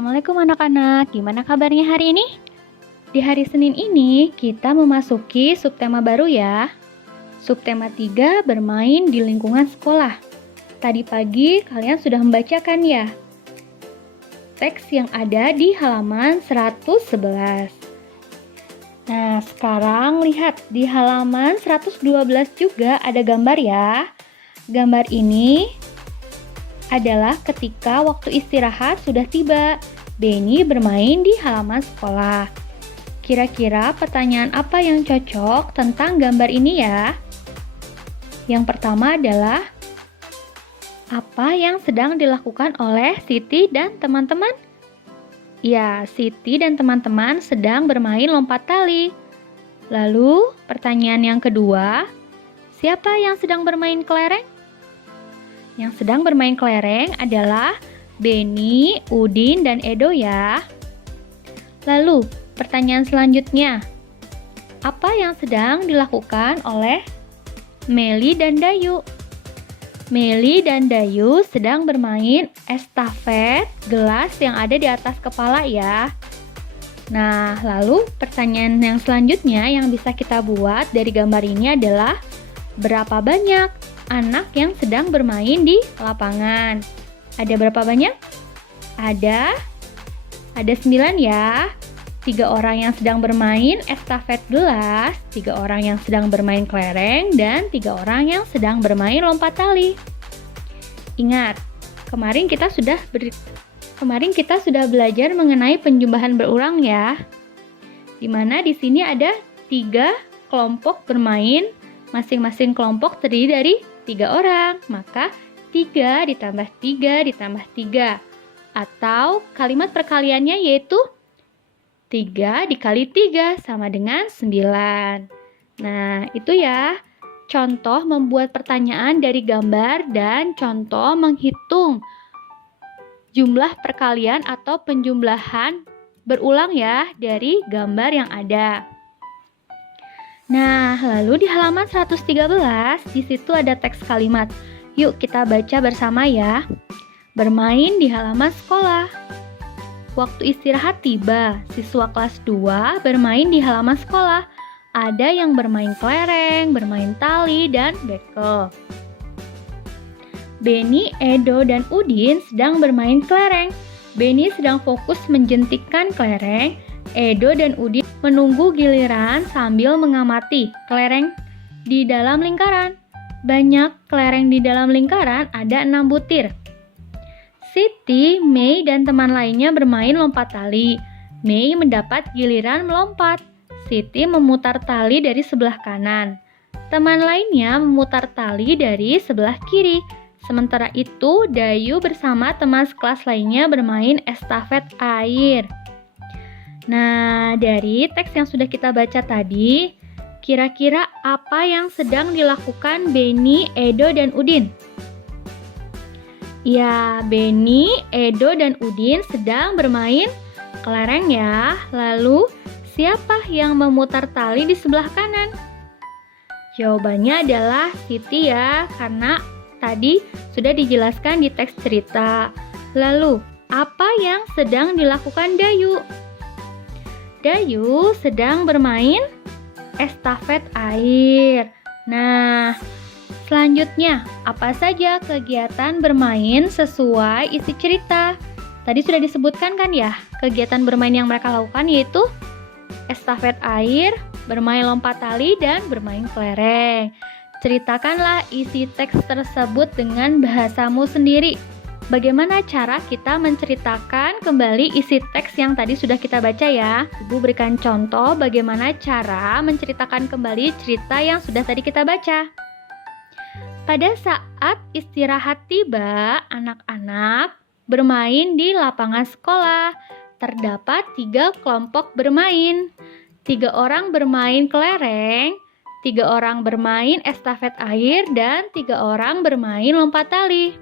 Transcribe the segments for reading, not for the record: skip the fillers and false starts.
Assalamualaikum anak-anak, gimana kabarnya hari ini? Di hari Senin ini kita memasuki subtema baru ya. Subtema 3 bermain di lingkungan sekolah. Tadi pagi kalian sudah membacakan ya teks yang ada di halaman 111. Nah, sekarang lihat di halaman 112 juga ada gambar ya. Gambar ini adalah ketika waktu istirahat sudah tiba. Benny bermain di halaman sekolah. Kira-kira pertanyaan apa yang cocok tentang gambar ini ya? Yang pertama adalah, apa yang sedang dilakukan oleh Siti dan teman-teman? Ya, Siti dan teman-teman sedang bermain lompat tali. Lalu, pertanyaan yang kedua, siapa yang sedang bermain kelereng? Yang sedang bermain kelereng adalah Benny, Udin, dan Edo ya. Lalu, pertanyaan selanjutnya, apa yang sedang dilakukan oleh Meli dan Dayu? Meli dan Dayu sedang bermain estafet gelas yang ada di atas kepala ya. Nah, lalu pertanyaan yang selanjutnya yang bisa kita buat dari gambar ini adalah, berapa banyak anak yang sedang bermain di lapangan? Ada berapa banyak? Ada 9 ya. 3 orang yang sedang bermain estafet gelas, 3 orang yang sedang bermain kelereng, dan 3 orang yang sedang bermain lompat tali. Ingat, kemarin kita sudah belajar mengenai penjumlahan berulang ya. Dimana di sini ada 3 kelompok bermain, masing-masing kelompok terdiri dari 3 orang, maka 3 ditambah 3 ditambah 3. Atau kalimat perkaliannya yaitu 3 dikali 3 sama dengan 9. Nah, itu ya contoh membuat pertanyaan dari gambar dan contoh menghitung jumlah perkalian atau penjumlahan berulang ya dari gambar yang ada. Nah, lalu di halaman 113 di situ ada teks kalimat. Yuk kita baca bersama ya. Bermain di halaman sekolah. Waktu istirahat tiba, siswa kelas 2 bermain di halaman sekolah. Ada yang bermain kelereng, bermain tali, dan bekel. Benny, Edo, dan Udin sedang bermain kelereng. Benny sedang fokus menjentikkan kelereng. Edo dan Udin menunggu giliran sambil mengamati kelereng di dalam lingkaran. Banyak kelereng di dalam lingkaran, ada 6 butir. Siti, Mei, dan teman lainnya bermain lompat tali. Mei mendapat giliran melompat. Siti memutar tali dari sebelah kanan. Teman lainnya memutar tali dari sebelah kiri. Sementara itu, Dayu bersama teman sekelas lainnya bermain estafet air. Nah, dari teks yang sudah kita baca tadi, kira-kira apa yang sedang dilakukan Benny, Edo, dan Udin? Ya, Benny, Edo, dan Udin sedang bermain kelereng ya. Lalu, siapa yang memutar tali di sebelah kanan? Jawabannya adalah Siti ya, karena tadi sudah dijelaskan di teks cerita. Lalu, apa yang sedang dilakukan Dayu? Dayu sedang bermain estafet air. Nah, selanjutnya, apa saja kegiatan bermain sesuai isi cerita? Tadi sudah disebutkan kan ya, kegiatan bermain yang mereka lakukan yaitu estafet air, bermain lompat tali, dan bermain kelereng. Ceritakanlah isi teks tersebut dengan bahasamu sendiri. Bagaimana cara kita menceritakan kembali isi teks yang tadi sudah kita baca ya? Ibu berikan contoh bagaimana cara menceritakan kembali cerita yang sudah tadi kita baca. Pada saat istirahat tiba, anak-anak bermain di lapangan sekolah. Terdapat 3 kelompok bermain. 3 orang bermain kelereng, 3 orang bermain estafet air, dan 3 orang bermain lompat tali.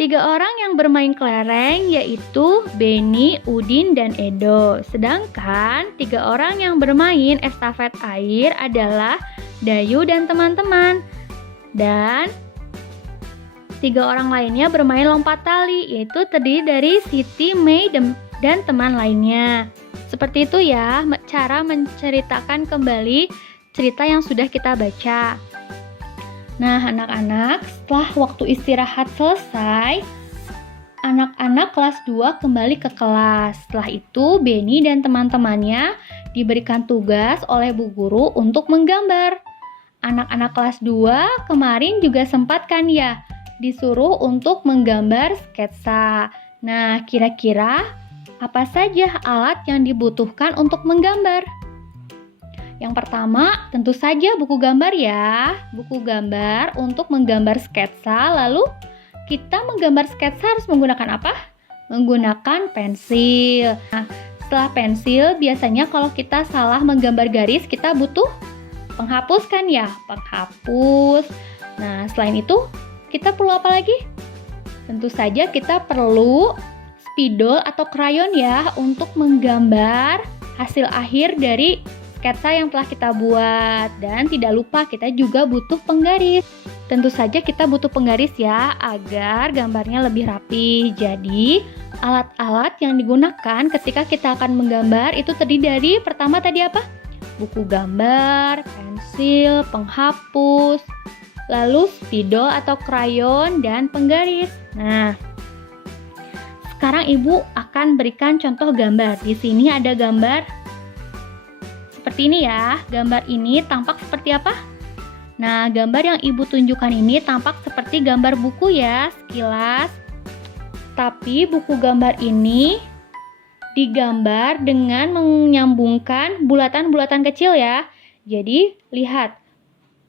3 orang yang bermain kelereng yaitu Benny, Udin, dan Edo. Sedangkan 3 orang yang bermain estafet air adalah Dayu dan teman-teman. Dan tiga orang lainnya bermain lompat tali, yaitu terdiri dari Siti, Mei, dan teman lainnya. Seperti itu ya, cara menceritakan kembali cerita yang sudah kita baca. Nah, anak-anak, setelah waktu istirahat selesai, anak-anak kelas 2 kembali ke kelas. Setelah itu, Beni dan teman-temannya diberikan tugas oleh Bu Guru untuk menggambar. Anak-anak kelas 2 kemarin juga sempat kan ya, disuruh untuk menggambar sketsa. Nah, kira-kira apa saja alat yang dibutuhkan untuk menggambar? Yang pertama, tentu saja buku gambar ya. Buku gambar untuk menggambar sketsa. Lalu, kita menggambar sketsa harus menggunakan apa? Menggunakan pensil. Nah, setelah pensil, biasanya kalau kita salah menggambar garis, kita butuh penghapus kan ya? Penghapus. Nah, selain itu, kita perlu apa lagi? Tentu saja kita perlu spidol atau krayon ya untuk menggambar hasil akhir dari sketsa yang telah kita buat. Dan tidak lupa kita juga butuh penggaris. Tentu saja kita butuh penggaris ya agar gambarnya lebih rapi. Jadi alat-alat yang digunakan ketika kita akan menggambar itu terdiri dari pertama tadi apa? Buku gambar, pensil, penghapus, lalu spidol atau krayon dan penggaris. Nah, sekarang Ibu akan berikan contoh gambar. Di sini ada gambar seperti ini ya. Gambar ini tampak seperti apa? Nah, gambar yang Ibu tunjukkan ini tampak seperti gambar buku ya, sekilas. Tapi buku gambar ini digambar dengan menyambungkan bulatan-bulatan kecil ya. Jadi, lihat.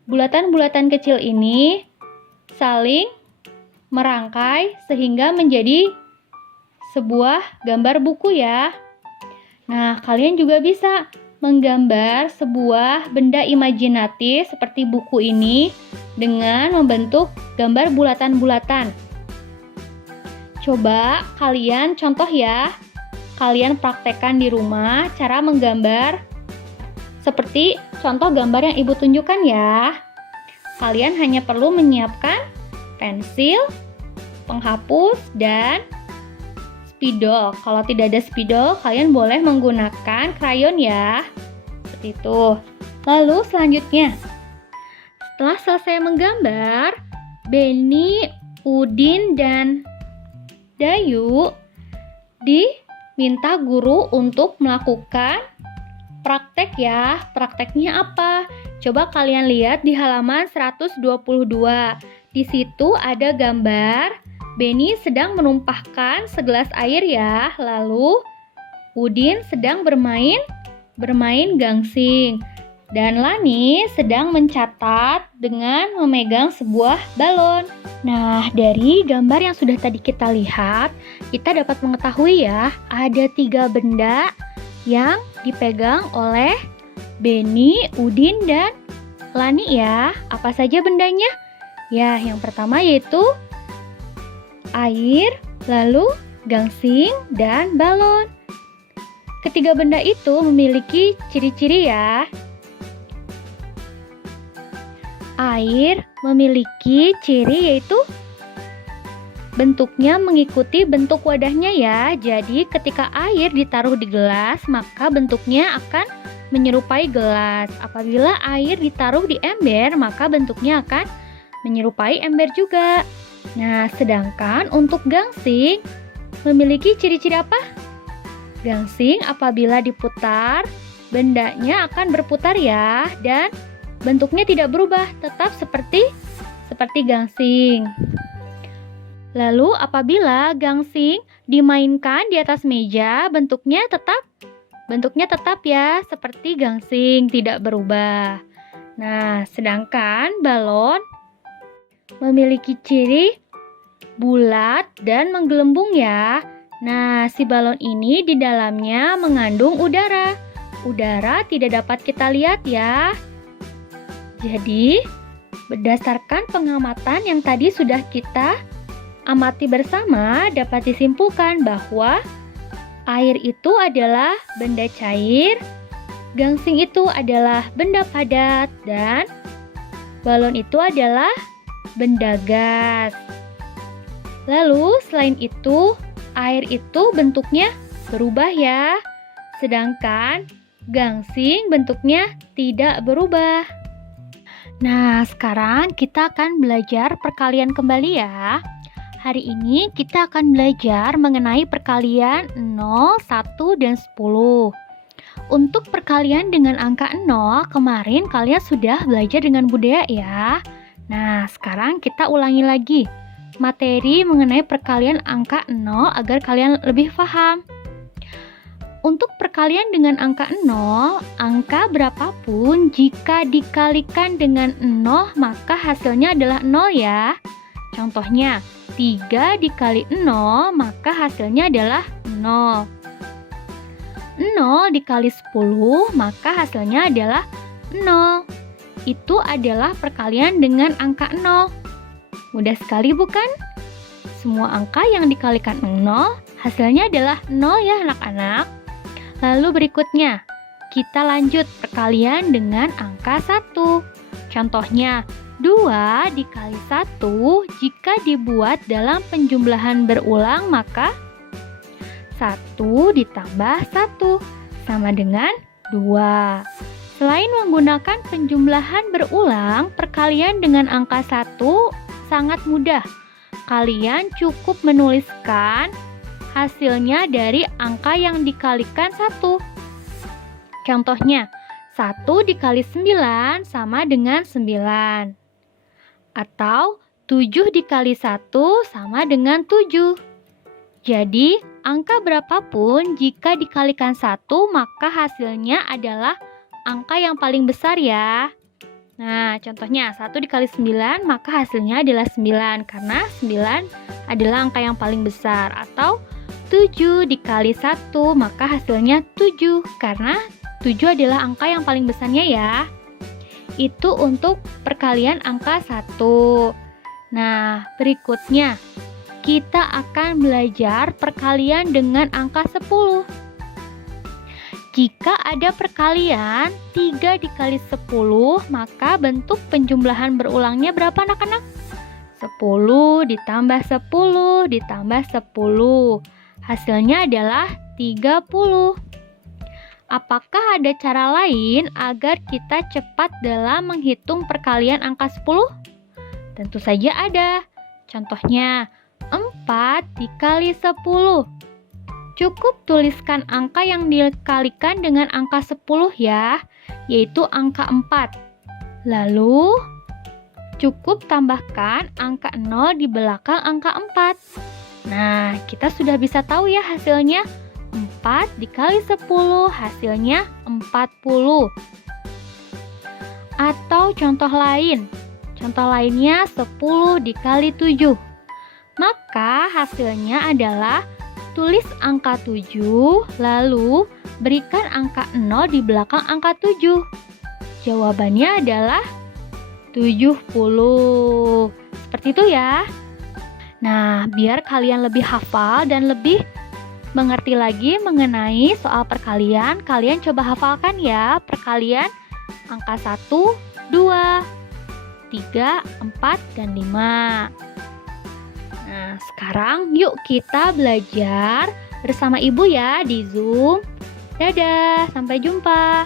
Bulatan-bulatan kecil ini saling merangkai sehingga menjadi sebuah gambar buku ya. Nah, kalian juga bisa menggambar sebuah benda imajinatif seperti buku ini dengan membentuk gambar bulatan-bulatan. Coba kalian contoh ya. Kalian praktekkan di rumah cara menggambar seperti contoh gambar yang Ibu tunjukkan ya. Kalian hanya perlu menyiapkan pensil, penghapus, dan spidol. Kalau tidak ada spidol, kalian boleh menggunakan krayon ya. Seperti itu. Lalu selanjutnya, setelah selesai menggambar, Beni, Udin, dan Dayu diminta guru untuk melakukan praktek ya. Prakteknya apa? Coba kalian lihat di halaman 122. Di situ ada gambar Beni sedang menumpahkan segelas air ya. Lalu Udin sedang bermain gangsing. Dan Lani sedang mencatat dengan memegang sebuah balon. Nah, dari gambar yang sudah tadi kita lihat, kita dapat mengetahui ya, ada 3 benda yang dipegang oleh Beni, Udin, dan Lani ya. Apa saja bendanya? Ya, yang pertama yaitu air, lalu gangsing, dan balon. Ketiga benda itu memiliki ciri-ciri ya. Air memiliki ciri yaitu bentuknya mengikuti bentuk wadahnya ya. Jadi ketika air ditaruh di gelas, maka bentuknya akan menyerupai gelas. Apabila air ditaruh di ember, maka bentuknya akan menyerupai ember juga. Nah, sedangkan untuk gangsing memiliki ciri-ciri apa? Gangsing apabila diputar, bendanya akan berputar ya, dan bentuknya tidak berubah, tetap seperti gangsing. Lalu apabila gangsing dimainkan di atas meja, bentuknya tetap ya, seperti gangsing, tidak berubah. Nah, sedangkan balon memiliki ciri bulat dan menggelembung ya. Nah, si balon ini di dalamnya mengandung udara. Udara tidak dapat kita lihat ya. Jadi, berdasarkan pengamatan yang tadi sudah kita amati bersama, dapat disimpulkan bahwa air itu adalah benda cair, gangsing itu adalah benda padat, dan balon itu adalah benda gas. Lalu selain itu, air itu bentuknya berubah ya. Sedangkan gangsing bentuknya tidak berubah. Nah, sekarang kita akan belajar perkalian kembali ya. Hari ini kita akan belajar mengenai perkalian 0, 1, dan 10. Untuk perkalian dengan angka 0, kemarin kalian sudah belajar dengan Budaya ya. Nah, sekarang kita ulangi lagi materi mengenai perkalian angka 0 agar kalian lebih paham. Untuk perkalian dengan angka 0, angka berapapun jika dikalikan dengan 0 maka hasilnya adalah 0 ya. Contohnya, 3 dikali 0 maka hasilnya adalah 0. 0 dikali 10 maka hasilnya adalah 0. Itu adalah perkalian dengan angka 0. Mudah sekali bukan? Semua angka yang dikalikan 0, hasilnya adalah 0 ya anak-anak. Lalu berikutnya, kita lanjut perkalian dengan angka 1. Contohnya, 2 dikali 1 jika dibuat dalam penjumlahan berulang maka 1 ditambah 1 sama dengan 2. Selain menggunakan penjumlahan berulang, perkalian dengan angka 1 sangat mudah. Kalian cukup menuliskan hasilnya dari angka yang dikalikan 1. Contohnya, 1 dikali 9 sama dengan 9. Atau 7 dikali 1 sama dengan 7. Jadi, angka berapapun jika dikalikan 1 maka hasilnya adalah angka yang paling besar ya. Nah, contohnya 1 dikali 9 maka hasilnya adalah 9 karena 9 adalah angka yang paling besar. Atau 7 dikali 1 maka hasilnya 7 karena 7 adalah angka yang paling besarnya ya. Itu untuk perkalian angka 1. Nah, berikutnya kita akan belajar perkalian dengan angka 10. Jika ada perkalian 3 dikali 10, maka bentuk penjumlahan berulangnya berapa anak-anak? 10 ditambah 10 ditambah 10. Hasilnya adalah 30. Apakah ada cara lain agar kita cepat dalam menghitung perkalian angka 10? Tentu saja ada. Contohnya, 4 dikali 10. Cukup tuliskan angka yang dikalikan dengan angka 10 ya, yaitu angka 4. Lalu, cukup tambahkan angka 0 di belakang angka 4. Nah, kita sudah bisa tahu ya hasilnya. 4 dikali 10 hasilnya 40. Atau contoh lain. Contoh lainnya 10 dikali 7. Maka hasilnya adalah tulis angka 7, lalu berikan angka 0 di belakang angka 7. Jawabannya adalah 70. Seperti itu ya. Nah, biar kalian lebih hafal dan lebih mengerti lagi mengenai soal perkalian, kalian coba hafalkan ya perkalian angka 1, 2, 3, 4, dan 5. Nah, sekarang yuk kita belajar bersama ibu ya di Zoom. Dadah, sampai jumpa.